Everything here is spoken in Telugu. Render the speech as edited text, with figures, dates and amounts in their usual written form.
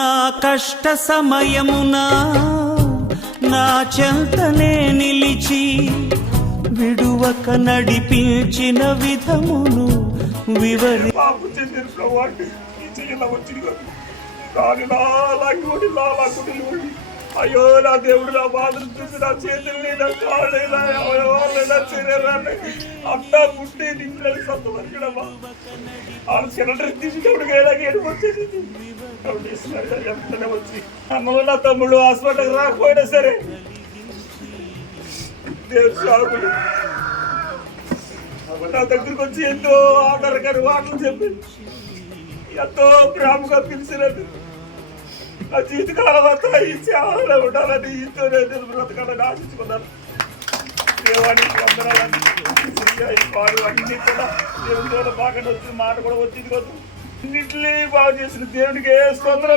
నా కష్ట సమయమున నా చెంతనే నిలిచి విడువక నడిపించిన విధమును వివరి అయ్యో నా దేవుడు నా బాధలు చూసి నా చేతుల్ని నా కాళ్ళైనా అంతా పుట్టి నింపినది సొంత వరకడమ్మా వాళ్ళు సిలిండర్ తీసేటప్పుడు ఏడాకి వచ్చేసింది చెప్తూనే వచ్చి అమ్మలో నా తమ్ముడు హాస్పిటల్కి రాకపోయినా సరే దేవుడు సాగులు నా దగ్గరికి వచ్చి ఎంతో ఆధారకారి వాటలు చెప్పి ఎంతో ప్రేమగా పిలిచినట్టు నా జీవితకాలం అంతా ఈ సేవలో ఉండాలని ఈతో నేను బ్రతకాలని ఆశించుకున్నాను. దేవానికి వందనాలని పాలు అన్ని కూడా దేవుడి బాగా వచ్చిన మాట కూడా వచ్చింది కదా, అన్నింటినీ బాగు చేసిన దేవుడికి ఏ స్పందన